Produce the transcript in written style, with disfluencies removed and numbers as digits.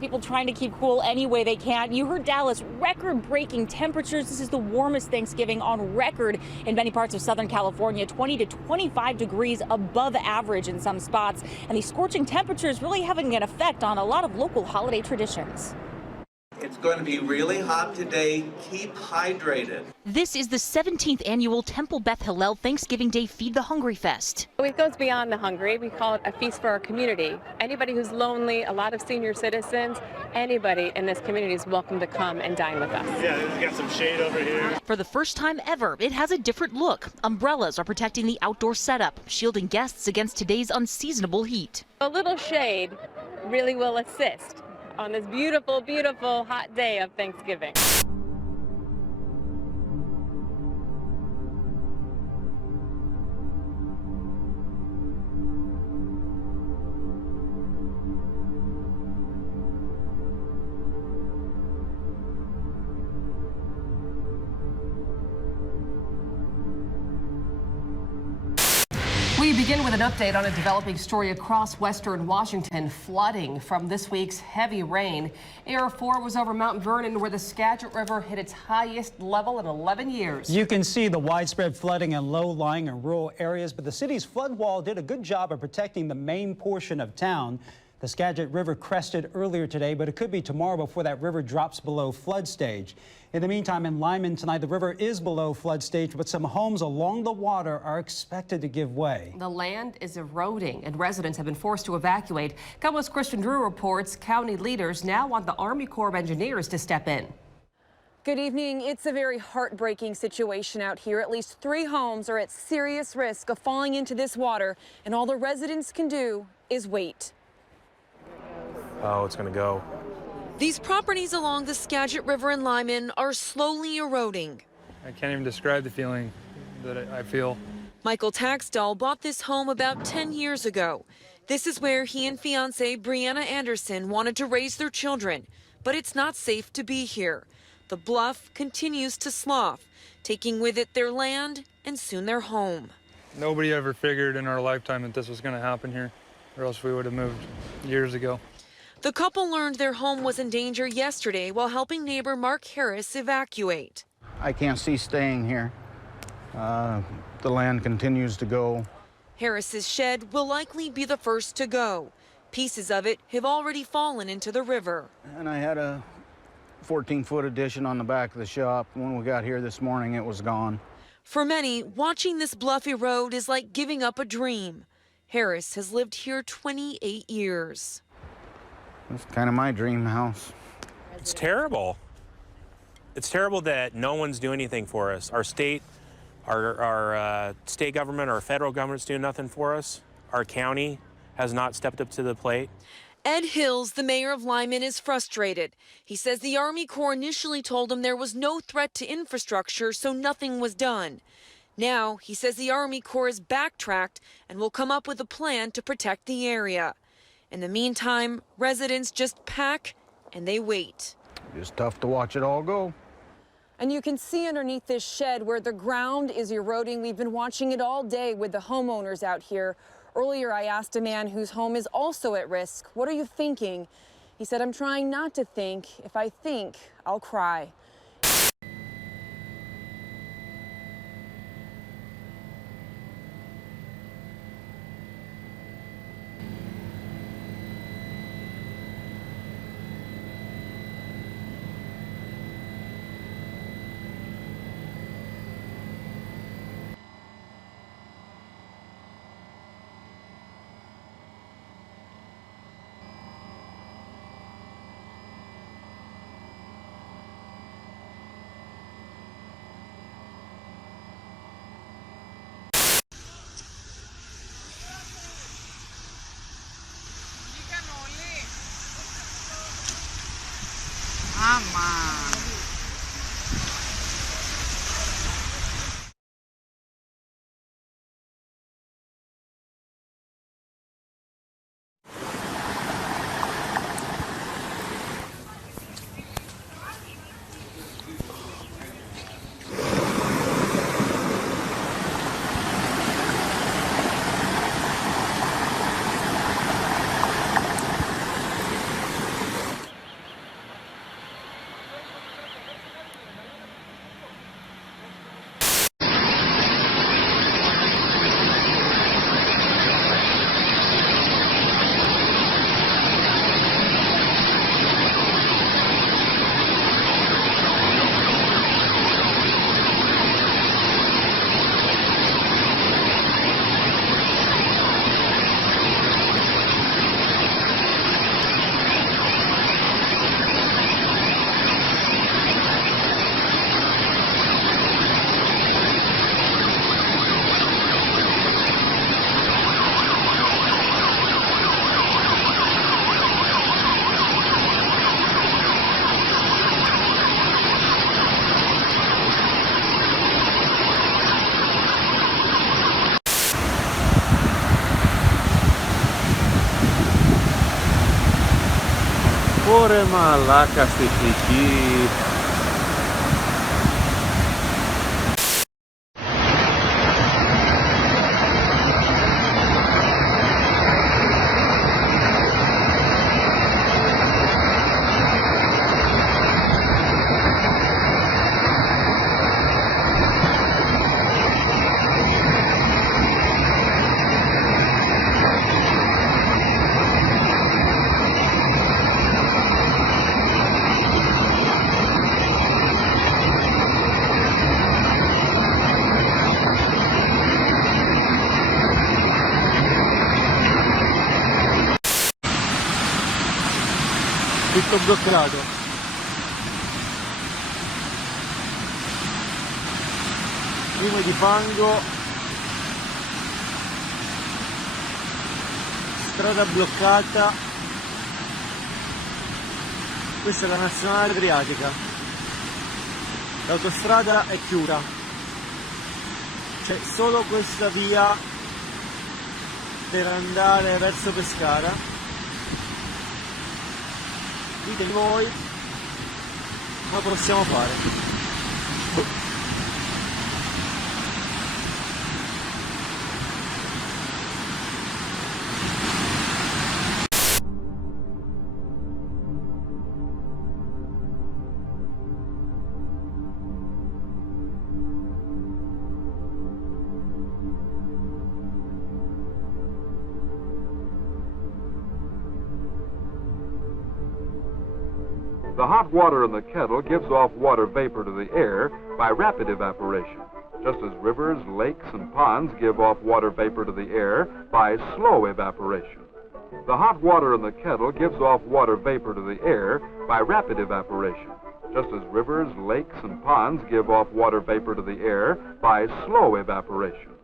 People trying to keep cool any way they can. You heard Dallas, record-breaking temperatures. This is the warmest Thanksgiving on record in many parts of Southern California, 20 to 25 degrees above average in some spots. And these scorching temperatures really having an effect on a lot of local holiday traditions. It's going to be really hot today. Keep hydrated. This is the 17th annual Temple Beth Hillel Thanksgiving Day Feed the Hungry Fest. It goes beyond the hungry. We call it a feast for our community. Anybody who's lonely, a lot of senior citizens, anybody in this community is welcome to come and dine with us. Yeah, we've got some shade over here. For the first time ever, it has a different look. Umbrellas are protecting the outdoor setup, shielding guests against today's unseasonable heat. A little shade really will assist on this beautiful, beautiful hot day of Thanksgiving. We begin with an update on a developing story across western Washington. Flooding from this week's heavy rain. Air 4 was over Mount Vernon, where the Skagit River hit its highest level in 11 years. You can see the widespread flooding in low-lying and rural areas, but the city's flood wall did a good job of protecting the main portion of town. The Skagit River crested earlier today, but it could be tomorrow before that river drops below flood stage. In the meantime, in Lyman tonight, the river is below flood stage, but some homes along the water are expected to give way. The land is eroding, and residents have been forced to evacuate. KOMO's Christian Drew reports county leaders now want the Army Corps of Engineers to step in. Good evening. It's a very heartbreaking situation out here. At least 3 homes are at serious risk of falling into this water, and all the residents can do is wait. Oh, it's going to go. These properties along the Skagit River in Lyman are slowly eroding. I can't even describe the feeling that I feel. Michael Taxdahl bought this home about 10 years ago. This is where he and fiancée Brianna Anderson wanted to raise their children, but it's not safe to be here. The bluff continues to slough, taking with it their land and soon their home. Nobody ever figured in our lifetime that this was going to happen here, or else we would have moved years ago. The couple learned their home was in danger yesterday while helping neighbor Mark Harris evacuate. I can't see staying here. The land continues to go. Harris's shed will likely be the first to go. Pieces of it have already fallen into the river. And I had a 14-foot addition on the back of the shop. When we got here this morning, it was gone. For many, watching this bluff erode is like giving up a dream. Harris has lived here 28 years. It's kind of my dream house. It's terrible. It's terrible that no one's doing anything for us. Our state government, our federal government's doing nothing for us. Our county has not stepped up to the plate. Ed Hills, the mayor of Lyman, is frustrated. He says the Army Corps initially told him there was no threat to infrastructure, so nothing was done. Now, he says the Army Corps has backtracked and will come up with a plan to protect the area. In the meantime, residents just pack and they wait. It's tough to watch it all go. And you can see underneath this shed where the ground is eroding. We've been watching it all day with the homeowners out here. Earlier, I asked a man whose home is also at risk, "What are you thinking?" He said, "I'm trying not to think. If I think, I'll cry." Fore malaka stitiki. Tutto bloccato. Fiume di fango, strada bloccata. Questa è la nazionale adriatica. L'autostrada è chiusa. C'è solo questa via per andare verso Pescara. Ditemi voi cosa possiamo fare. The hot water in the kettle gives off water vapor to the air by rapid evaporation, just as rivers, lakes, and ponds give off water vapor to the air by slow evaporation. The hot water in the kettle gives off water vapor to the air by rapid evaporation, just as rivers, lakes, and ponds give off water vapor to the air by slow evaporation.